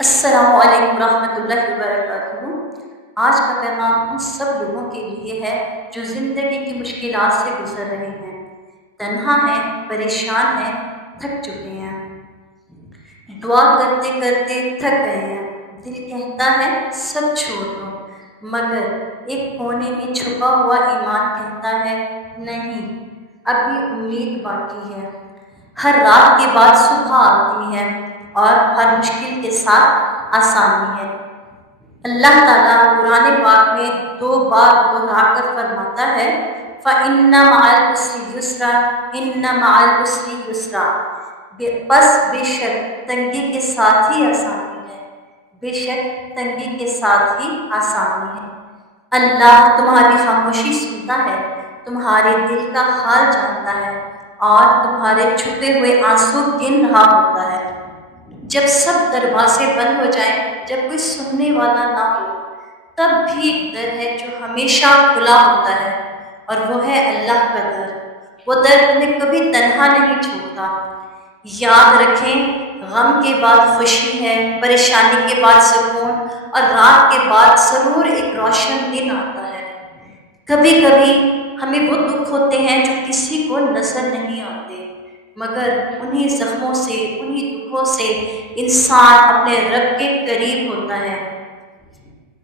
السلام علیکم ورحمۃ اللہ وبرکاتہ۔ آج کا پیغام ان سب لوگوں کے لیے ہے جو زندگی کی مشکلات سے گزر رہے ہیں، تنہا ہیں، پریشان ہیں، تھک چکے ہیں، دعا کرتے کرتے تھک گئے ہیں۔ دل کہتا ہے سب چھوڑ دو، مگر ایک کونے میں چھپا ہوا ایمان کہتا ہے نہیں، ابھی امید باقی ہے۔ ہر رات کے بعد صبح آتی ہے اور ہر مشکل کے ساتھ آسانی ہے۔ اللہ تعالیٰ قرآن پاک میں 2 بار دہرا کر فرماتا ہے فَإِنَّ مَعَ الْعُسْرِ يُسْرًا إِنَّ مَعَ الْعُسْرِ يُسْرًا، بس بے شک تنگی کے ساتھ ہی آسانی ہے، بے شک تنگی کے ساتھ ہی آسانی ہے۔ اللہ تمہاری خاموشی سنتا ہے، تمہارے دل کا حال جانتا ہے اور تمہارے چھپے ہوئے آنسو گن رہا ہوتا ہے۔ جب سب دروازے بند ہو جائیں، جب کوئی سننے والا نہ ہو، تب بھی ایک در ہے جو ہمیشہ کھلا ہوتا ہے، اور وہ ہے اللہ کا در۔ وہ در تمہیں کبھی تنہا نہیں چھوڑتا۔ یاد رکھیں، غم کے بعد خوشی ہے، پریشانی کے بعد سکون، اور رات کے بعد ضرور ایک روشن دن آتا ہے۔ کبھی کبھی ہمیں وہ دکھ ہوتے ہیں جو کسی کو نظر نہیں آتے، مگر انہی زخموں سے، انہی دکھوں سے انسان اپنے رب کے قریب ہوتا ہے۔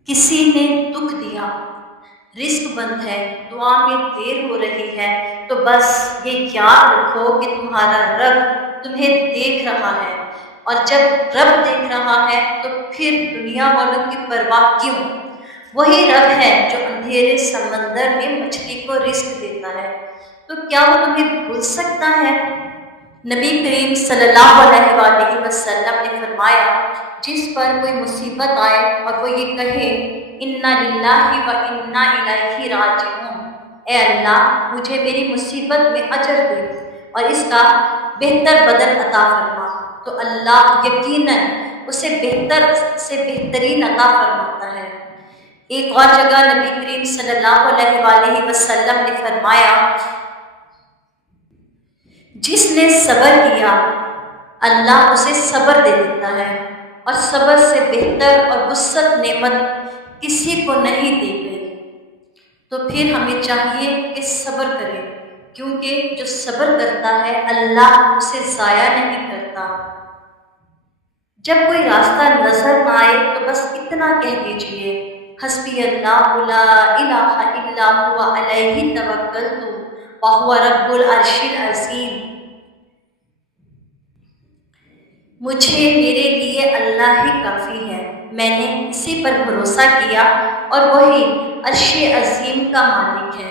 کسی نے دکھ دیا، رزق بند ہے، دعا میں دیر ہو رہی ہے، تو بس یہ یاد رکھو کہ تمہارا رب تمہیں دیکھ رہا ہے، اور جب رب دیکھ رہا ہے تو پھر دنیا والوں کی پرواہ کیوں؟ وہی رب ہے جو اندھیرے سمندر میں مچھلی کو رزق دیتا ہے، تو کیا وہ تمہیں بھول سکتا ہے؟ نبی کریم صلی اللہ علیہ وآلہ وسلم نے فرمایا، جس پر کوئی مصیبت آئے اور وہ یہ کہے انا للہ و انا الیہ راجعون، اے اللہ مجھے میری مصیبت میں اجر دے اور اس کا بہتر بدل عطا فرما، تو اللہ یقیناً اسے بہتر سے بہترین عطا فرماتا ہے۔ ایک اور جگہ نبی کریم صلی اللہ علیہ وآلہ وسلم نے فرمایا، جس نے صبر کیا اللہ اسے صبر دے دیتا ہے، اور صبر سے بہتر اور وسعت نعمت کسی کو نہیں دی گئی۔ تو پھر ہمیں چاہیے کہ صبر کریں، کیونکہ جو صبر کرتا ہے اللہ اسے ضائع نہیں کرتا۔ جب کوئی راستہ نظر نہ آئے تو بس اتنا کہہ دیجئے حسبی اللہ لا الہ الا هو علیہ توکلت وہو رب العرش العظیم، مجھے میرے لیے اللہ ہی کافی ہے، میں نے اسی پر بھروسہ کیا اور وہی عرش عظیم کا مالک ہے۔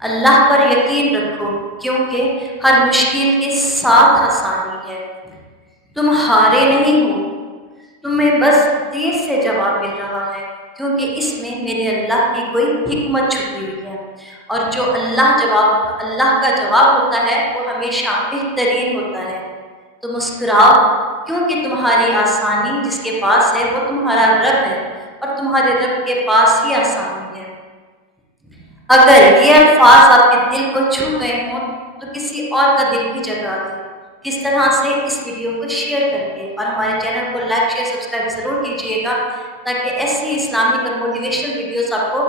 اللہ پر یقین رکھو، کیونکہ ہر مشکل کے ساتھ آسانی ہے۔ تم ہارے نہیں ہو، تمہیں بس دیر سے جواب مل رہا ہے، کیونکہ اس میں میرے اللہ کی کوئی حکمت چھپی ہوئی ہے، اور جو اللہ کا جواب ہوتا ہے وہ ہمیشہ بہترین ہوتا ہے۔ تو مسکراؤ، کیونکہ تمہاری آسانی جس کے پاس ہے وہ تمہارا رب ہے، اور تمہارے رب کے پاس ہی آسانی ہے۔ اگر یہ الفاظ آپ کے دل کو چھو گئے ہوں تو کسی اور کا دل بھی جگا دیں، کس طرح سے اس ویڈیو کو شیئر کر کے، اور ہمارے چینل کو لائک شیئر سبسکرائب ضرور کیجیے گا، تاکہ ایسی اسلامک اور موٹیویشنل ویڈیوز آپ کو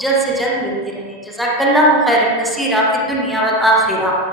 جلد سے جلد ملتی رہیں۔ جزاک اللہ خیرا کثیرا فی الدنیا والآخرہ۔